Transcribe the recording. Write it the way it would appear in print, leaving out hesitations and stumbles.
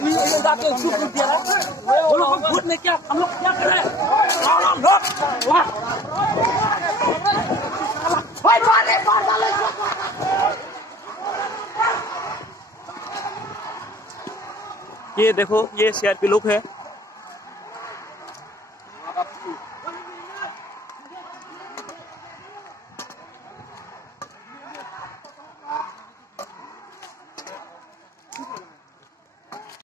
आदमी जाके छुप दिया है। वो लोग भूत में क्या हम लोग क्या कर रहे हैं? ये देखो, ये सीआरपी लोग है।